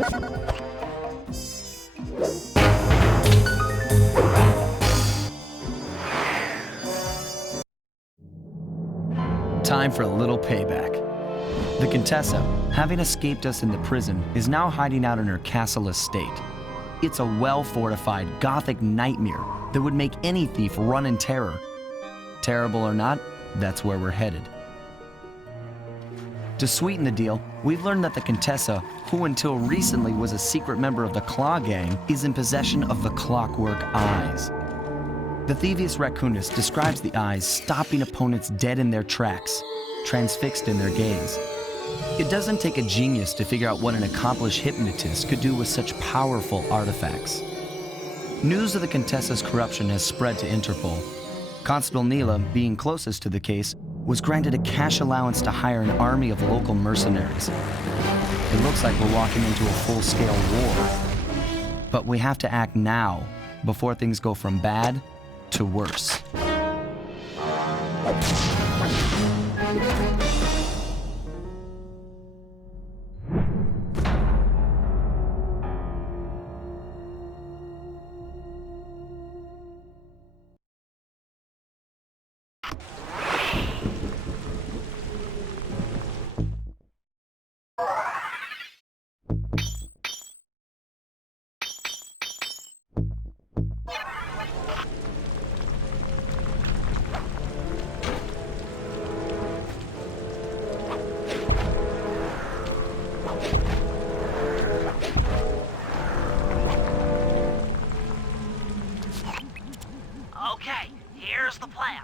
Time for a little payback. The Contessa, having escaped us in the prison, is now hiding out in her castle estate. It's a well-fortified Gothic nightmare that would make any thief run in terror. Terrible or not, that's where we're headed. To sweeten the deal, we've learned that the Contessa, who until recently was a secret member of the Claw Gang, is in possession of the Clockwork Eyes. The Thievius Raccoonus describes the eyes stopping opponents dead in their tracks, transfixed in their gaze. It doesn't take a genius to figure out what an accomplished hypnotist could do with such powerful artifacts. News of the Contessa's corruption has spread to Interpol. Constable Neela, being closest to the case, was granted a cash allowance to hire an army of local mercenaries. It looks like we're walking into a full-scale war. But we have to act now, before things go from bad to worse. Okay, here's the plan.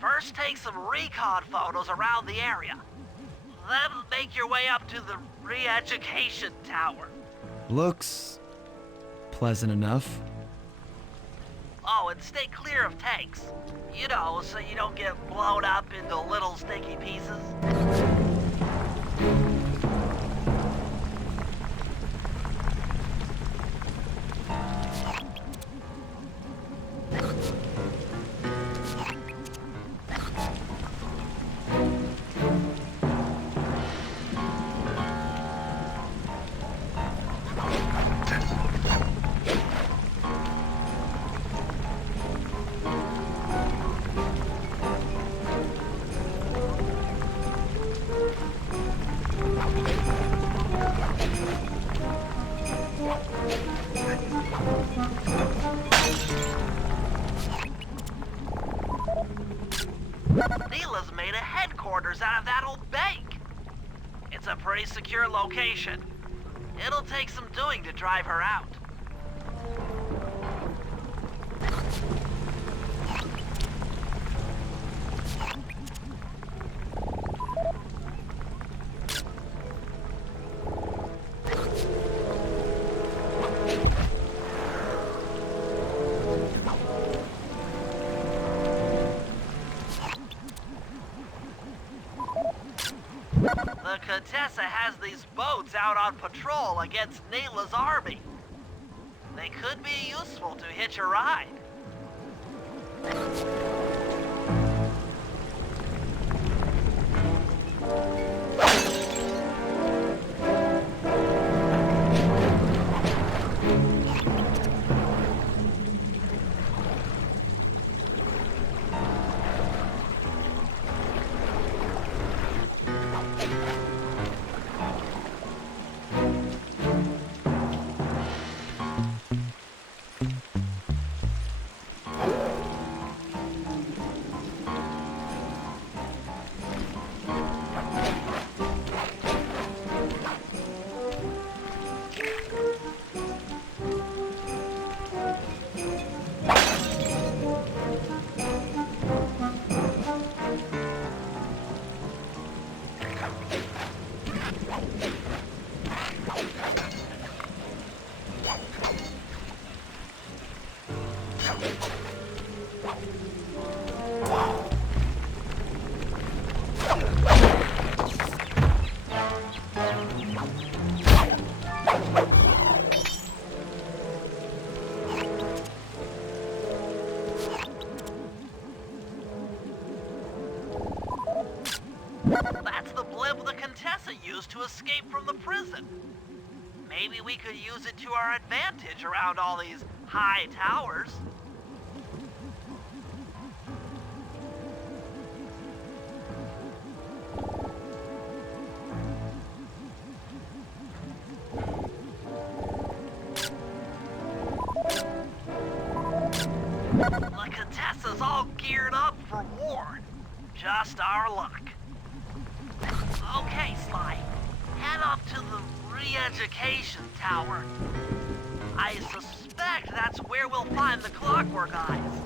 First, take some recon photos around the area. Then make your way up to the re-education tower. Looks pleasant enough. Oh, and stay clear of tanks. You know, so you don't get blown up into little sticky pieces. Neela's made a headquarters out of that old bank. It's a pretty secure location. It'll take some doing to drive her out. The Contessa has these boats out on patrol against Neela's army. They could be useful to hitch a ride. That's the blimp the Contessa used to escape from the prison. Maybe we could use it to our advantage around all these high towers. The Contessa's all geared up for war. Just our luck. Okay, Sly. Head up to the re-education tower. I suspect that's where we'll find the Clockwork Eyes.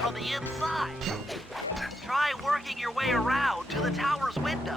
From the inside. Try working your way around to the tower's window.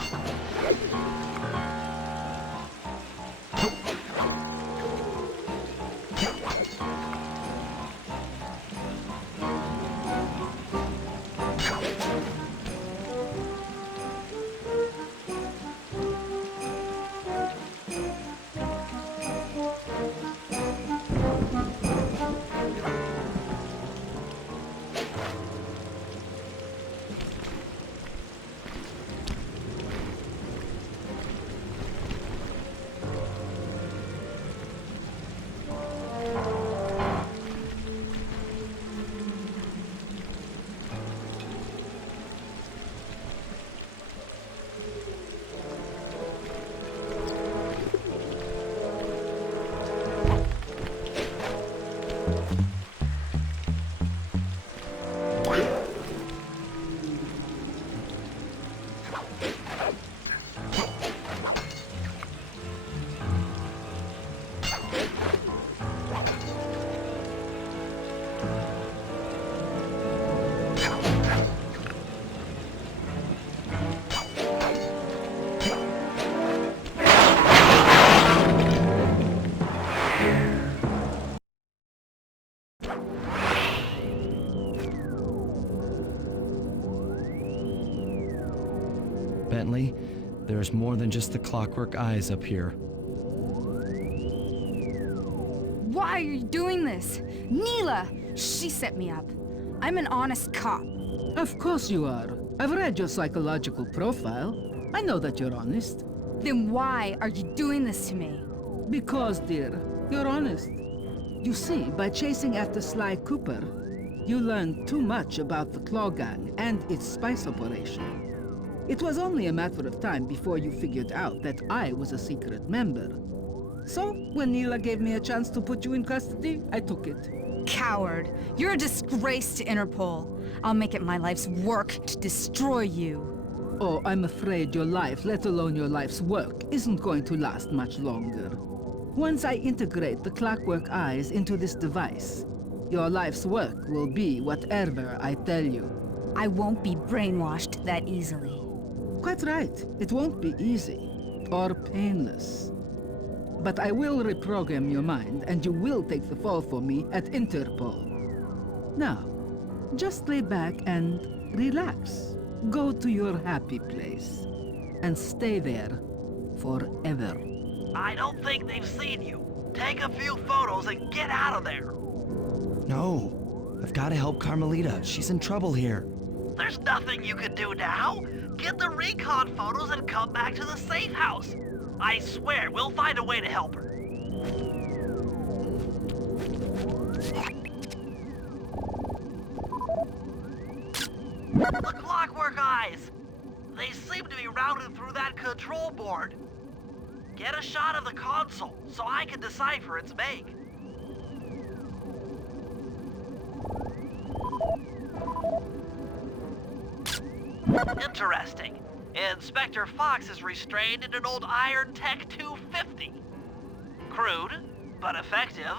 Bentley, there's more than just the Clockwork Eyes up here. Why are you doing this? Neela! She set me up. I'm an honest cop. Of course you are. I've read your psychological profile. I know that you're honest. Then why are you doing this to me? Because, dear, you're honest. You see, by chasing after Sly Cooper, you learned too much about the Claw Gang and its spice operation. It was only a matter of time before you figured out that I was a secret member. So, when Neela gave me a chance to put you in custody, I took it. Coward. You're a disgrace to Interpol. I'll make it my life's work to destroy you. Oh, I'm afraid your life, let alone your life's work, isn't going to last much longer. Once I integrate the Clockwork Eyes into this device, your life's work will be whatever I tell you. I won't be brainwashed that easily. Quite right. It won't be easy, or painless. But I will reprogram your mind, and you will take the fall for me at Interpol. Now, just lay back and relax. Go to your happy place, and stay there forever. I don't think they've seen you. Take a few photos and get out of there. No, I've got to help Carmelita. She's in trouble here. There's nothing you can do now. Get the recon photos and come back to the safe house. I swear, we'll find a way to help her. The clockwork eyes. They seem to be routed through that control board. Get a shot of the console so I can decipher its make. Interesting. Inspector Fox is restrained in an old Iron Tech 250. Crude, but effective.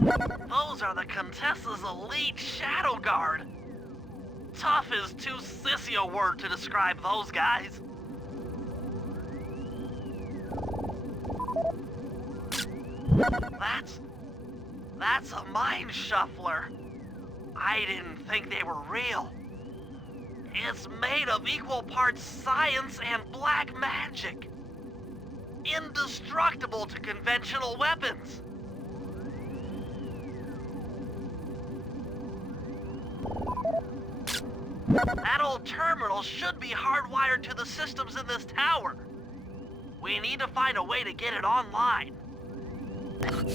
Those are the Contessa's elite Shadow Guard. Tough is too sissy a word to describe those guys. That's a mind shuffler. I didn't think they were real. It's made of equal parts science and black magic. Indestructible to conventional weapons. That old terminal should be hardwired to the systems in this tower. We need to find a way to get it online.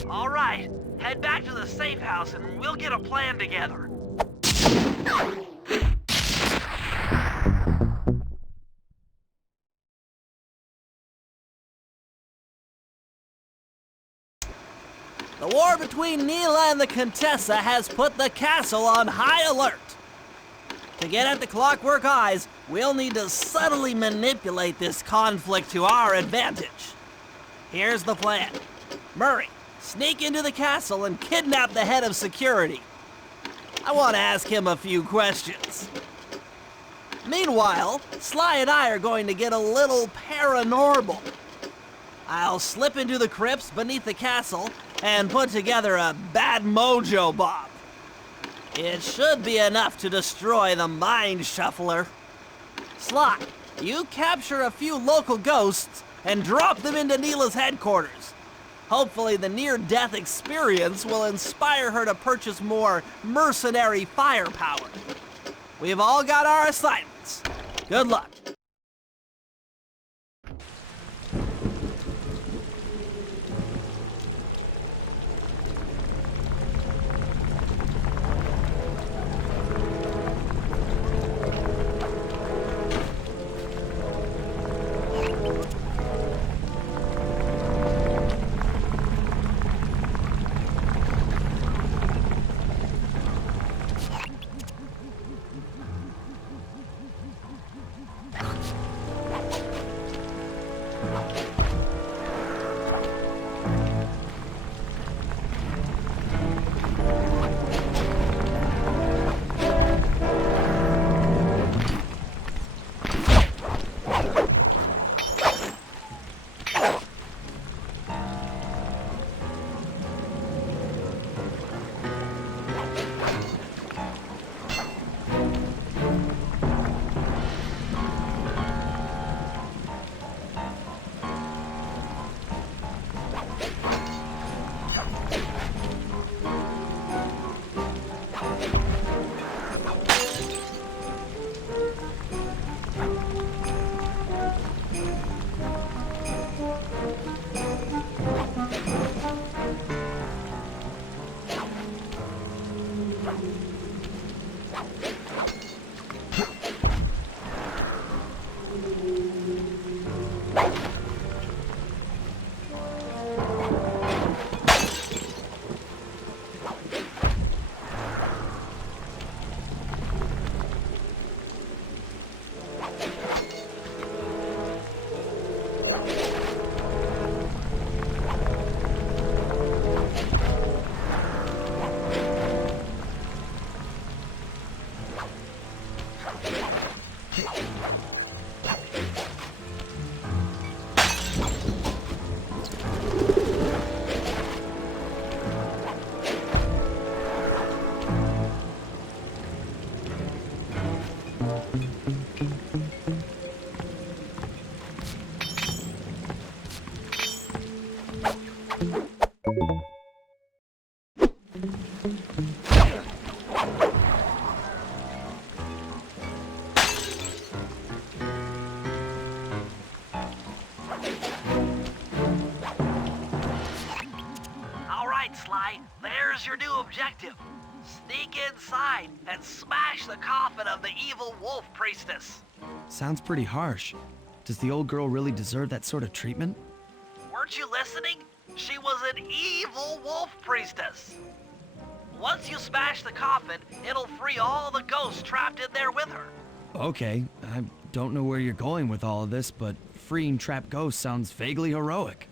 All right, head back to the safe house and we'll get a plan together. The war between Neela and the Contessa has put the castle on high alert. To get at the Clockwork Eyes, we'll need to subtly manipulate this conflict to our advantage. Here's the plan. Murray, sneak into the castle and kidnap the head of security. I want to ask him a few questions. Meanwhile, Sly and I are going to get a little paranormal. I'll slip into the crypts beneath the castle and put together a bad mojo bomb. It should be enough to destroy the Mind Shuffler. Sly, you capture a few local ghosts and drop them into Neela's headquarters. Hopefully the near-death experience will inspire her to purchase more mercenary firepower. We've all got our assignments. Good luck. All right, Sly, there's your new objective. Sneak inside and smash the coffin of the evil wolf priestess. Sounds pretty harsh. Does the old girl really deserve that sort of treatment? Weren't you listening? She was an evil wolf priestess. Once you smash the coffin, it'll free all the ghosts trapped in there with her. Okay, I don't know where you're going with all of this, but freeing trapped ghosts sounds vaguely heroic.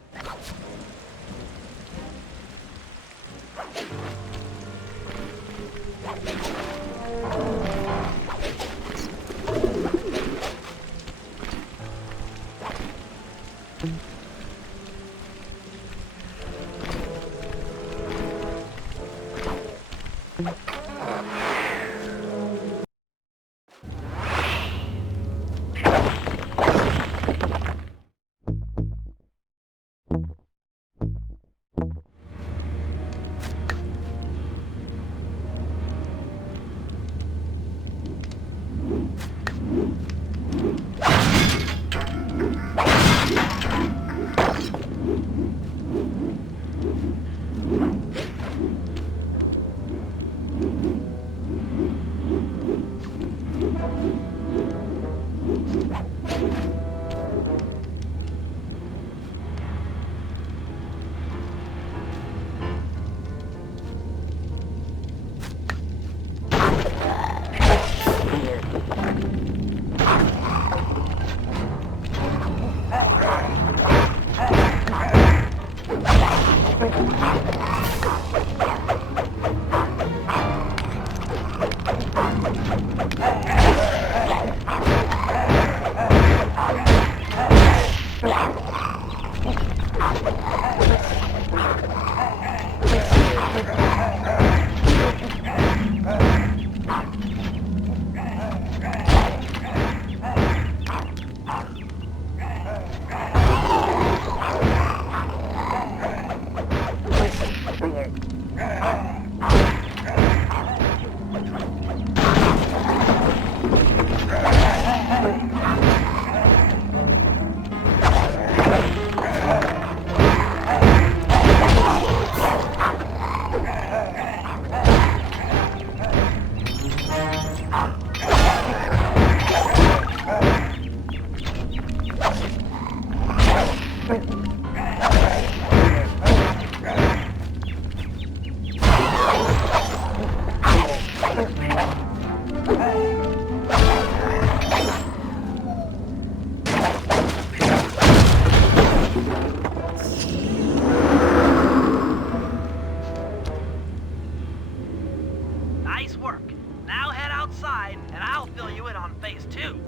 Nice work. Now head outside, and I'll fill you in on phase 2.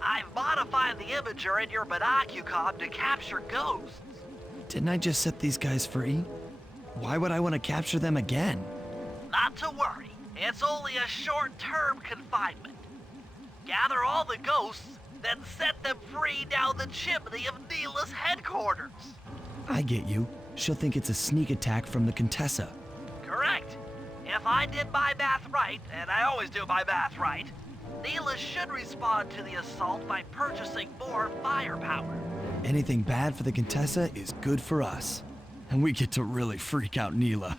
I've modified the imager in your binocular to capture ghosts. Didn't I just set these guys free? Why would I want to capture them again? Not to worry. It's only a short-term confinement. Gather all the ghosts, then set them free down the chimney of Neela's headquarters. I get you. She'll think it's a sneak attack from the Contessa. Correct. If I did my math right, and I always do my math right, Neela should respond to the assault by purchasing more firepower. Anything bad for the Contessa is good for us. And we get to really freak out Neela.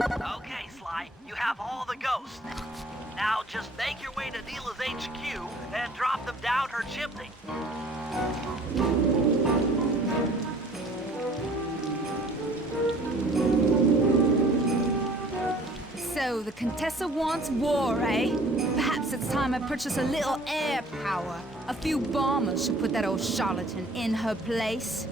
Okay, Sly, you have all the ghosts. Now just make your way to Neela's HQ and drop them down her chimney. So the Contessa wants war, eh? Perhaps it's time I purchase a little air power. A few bombers should put that old charlatan in her place.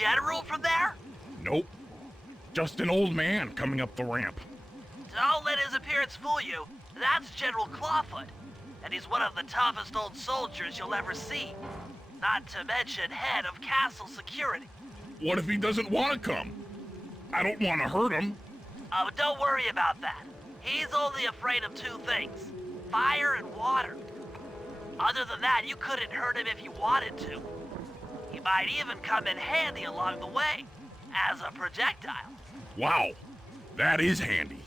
general from there? Nope. Just an old man coming up the ramp. Don't let his appearance fool you. That's General Clawfoot, and he's one of the toughest old soldiers you'll ever see. Not to mention head of castle security. What if he doesn't want to come? I don't want to hurt him. Oh, don't worry about that. He's only afraid of two things, fire and water. Other than that, you couldn't hurt him if you wanted to. He might even come in handy along the way, as a projectile. Wow, that is handy.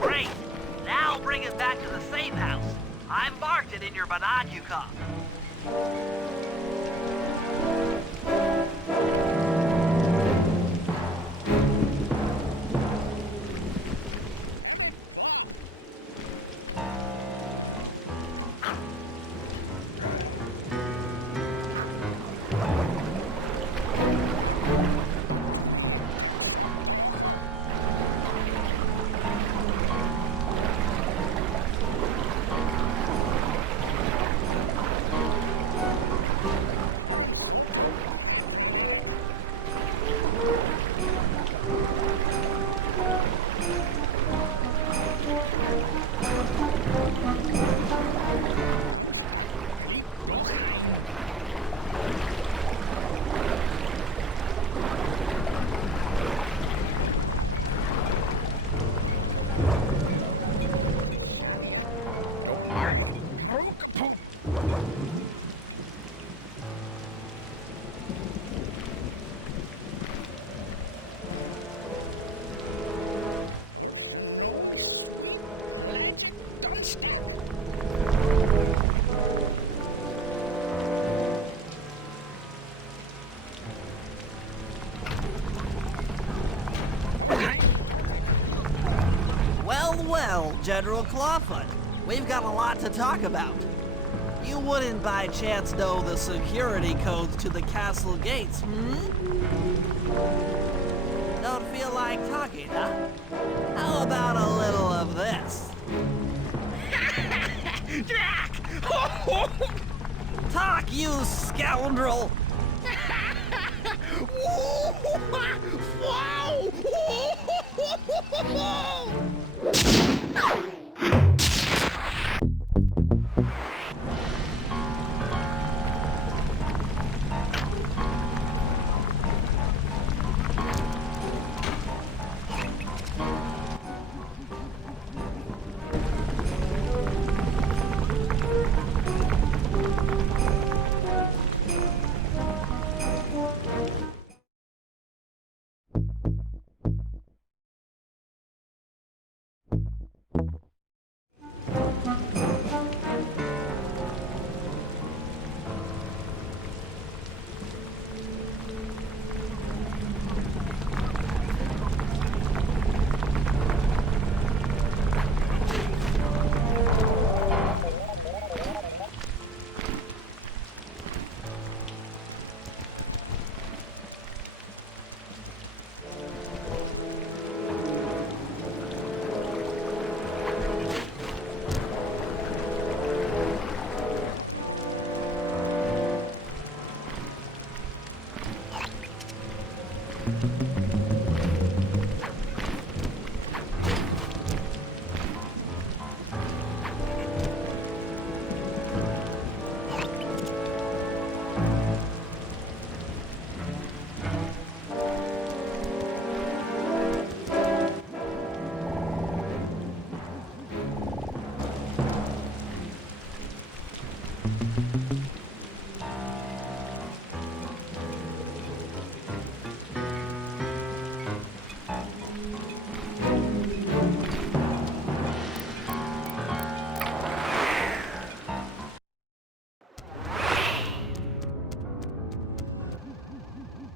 Great. Now bring it back to the safe house. I've marked it in your binocular. Well, General Clawfoot, we've got a lot to talk about. You wouldn't by chance know the security codes to the castle gates, Don't feel like talking, huh? How about a little of this? Jack! Talk, you scoundrel! Wow!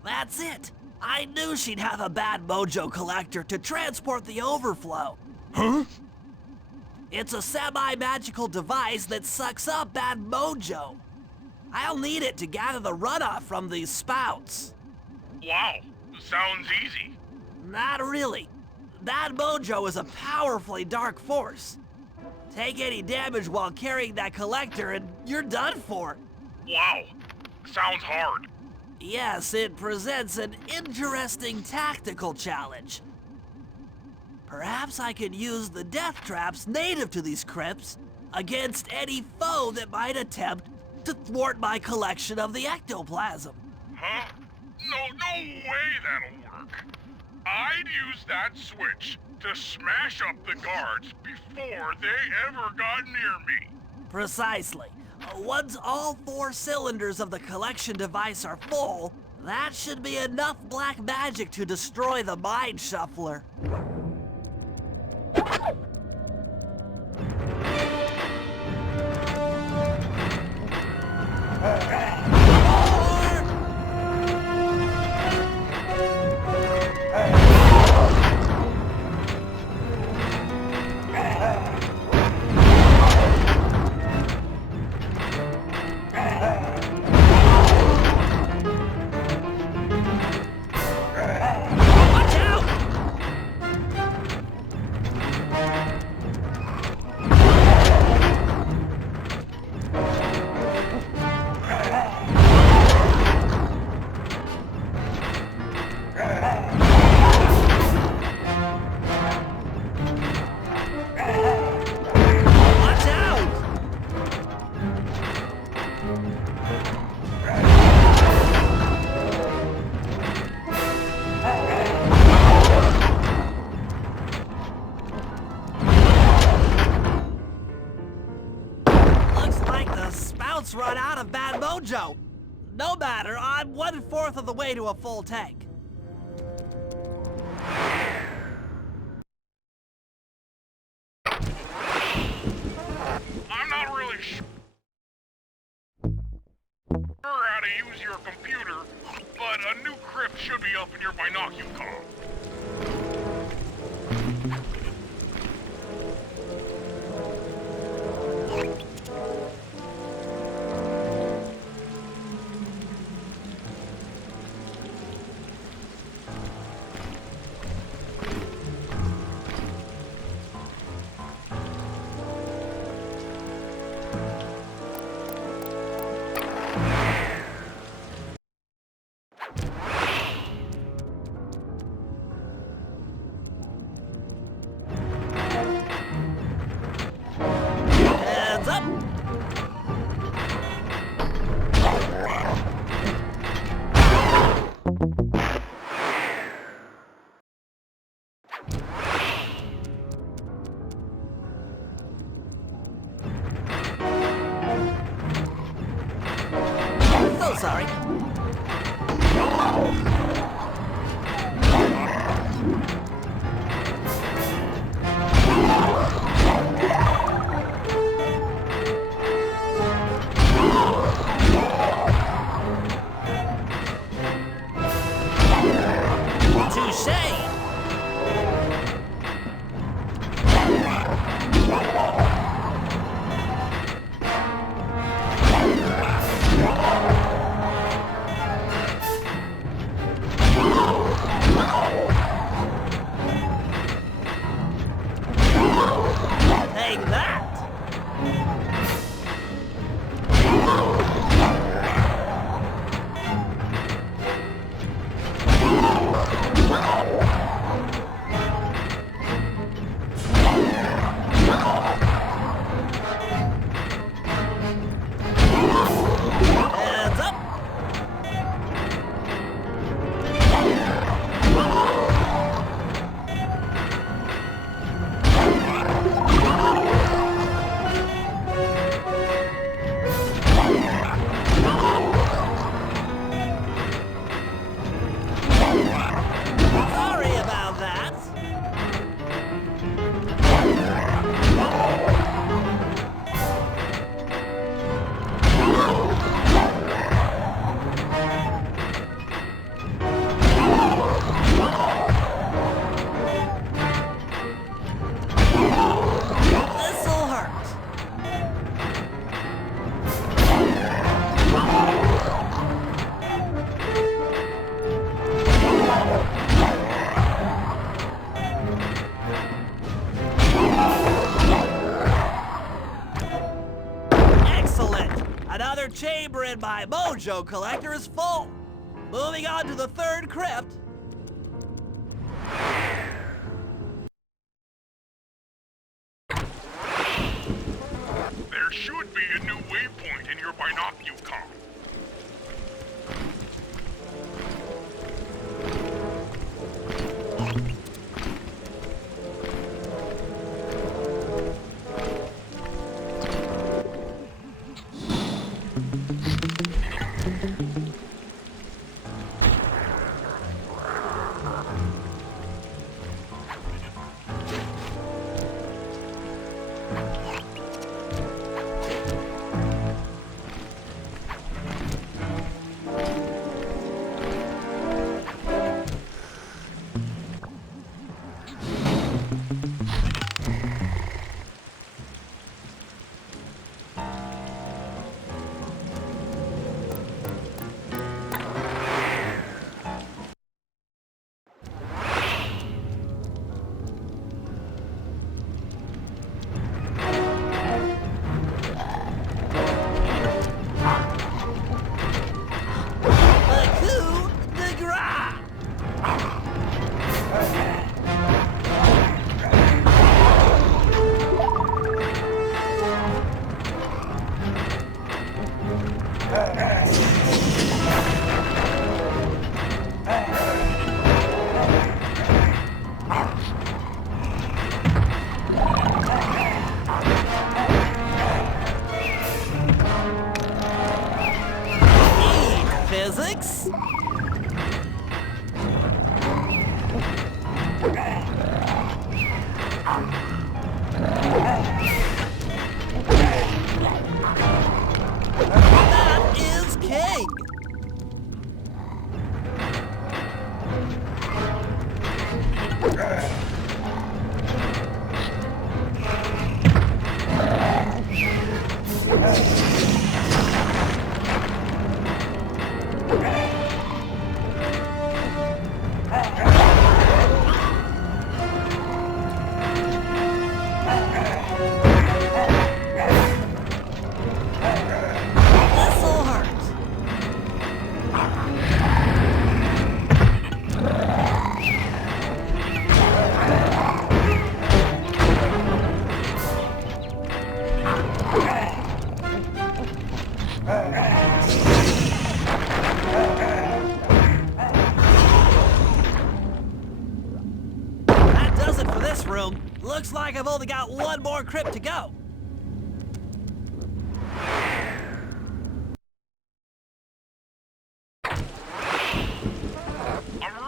That's it! I knew she'd have a bad mojo collector to transport the overflow. Huh? It's a semi-magical device that sucks up bad mojo. I'll need it to gather the runoff from these spouts. Wow, sounds easy. Not really. That mojo is a powerfully dark force. Take any damage while carrying that collector and you're done for. Wow, sounds hard. Yes, it presents an interesting tactical challenge. Perhaps I could use the death traps native to these crypts against any foe that might attempt to thwart my collection of the ectoplasm. Huh? No way that'll work. I'd use that switch to smash up the guards before they ever got near me. Precisely. Once all 4 cylinders of the collection device are full, that should be enough black magic to destroy the Mind Shuffler. Run out of bad mojo. No matter, I'm 1/4 of the way to a full tank. I'm not really sure how to use your computer, but a new crypt should be up in your binocular. Touche! Take that! Heads up! Sorry about that. This'll hurt. Excellent! Another chamber in my mojo collector is full. Moving on to the third crypt. There should be a new waypoint in your binocular. The coup de grace! Physics? That is king! This'll hurt. That does it for this room. Looks like I've only got one more crypt to go. I'm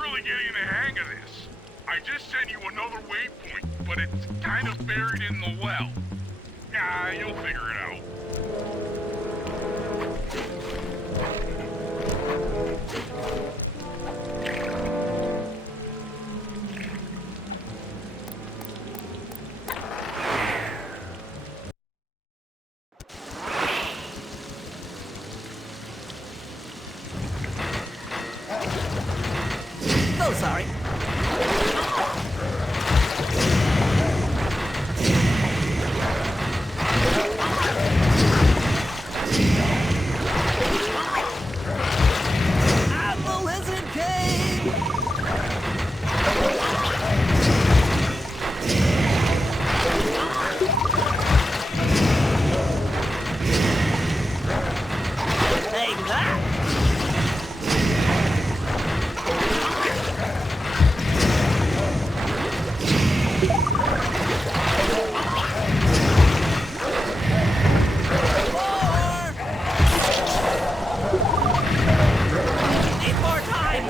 really getting the hang of this. I just sent you another waypoint, but it's kind of buried in the well. Yeah, you'll figure it out. Oh, sorry. At the lizard cave! Take that! Need more time!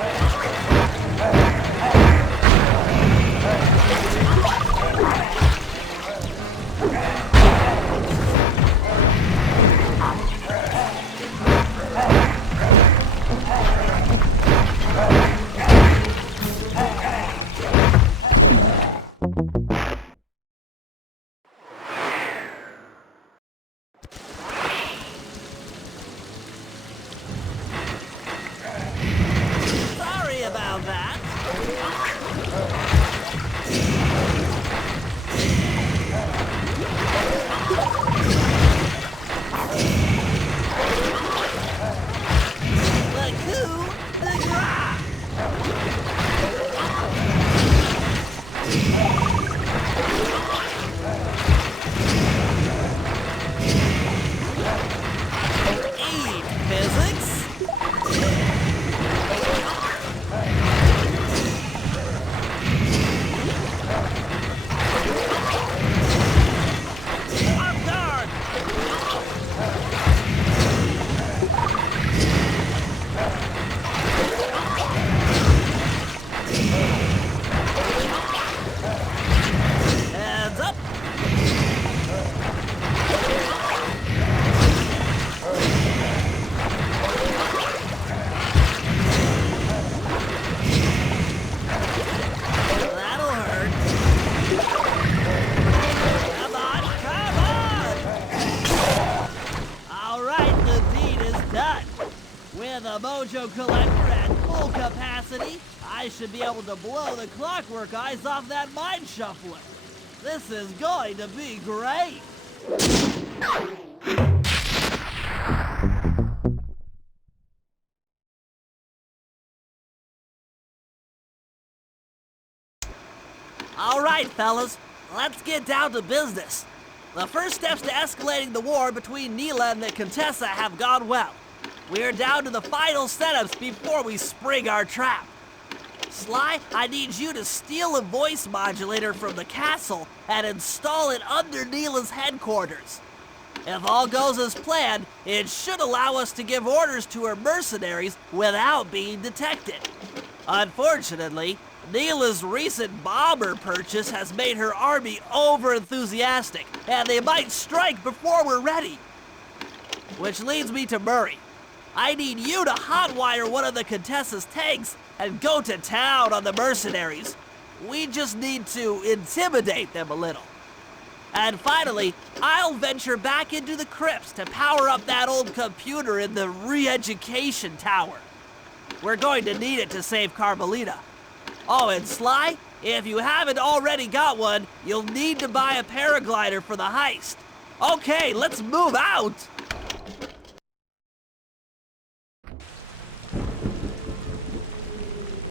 Sorry about that. The coup de grace! Eat physics. On guard! Heads up! That'll hurt. Come on, come on! All right, the deed is done. With a mojo collector at full capacity, I should be able to blow the clockwork eyes off that mind shuffler. This is going to be great. All right, fellas, let's get down to business. The first steps to escalating the war between Neela and the Contessa have gone well. We're down to the final setups before we spring our trap. Sly, I need you to steal a voice modulator from the castle and install it under Neela's headquarters. If all goes as planned, it should allow us to give orders to her mercenaries without being detected. Unfortunately, Neela's recent bomber purchase has made her army over-enthusiastic, and they might strike before we're ready. Which leads me to Murray. I need you to hotwire one of the Contessa's tanks and go to town on the mercenaries. We just need to intimidate them a little. And finally, I'll venture back into the crypts to power up that old computer in the re-education tower. We're going to need it to save Carmelita. Oh, and Sly, if you haven't already got one, you'll need to buy a paraglider for the heist. Okay, let's move out!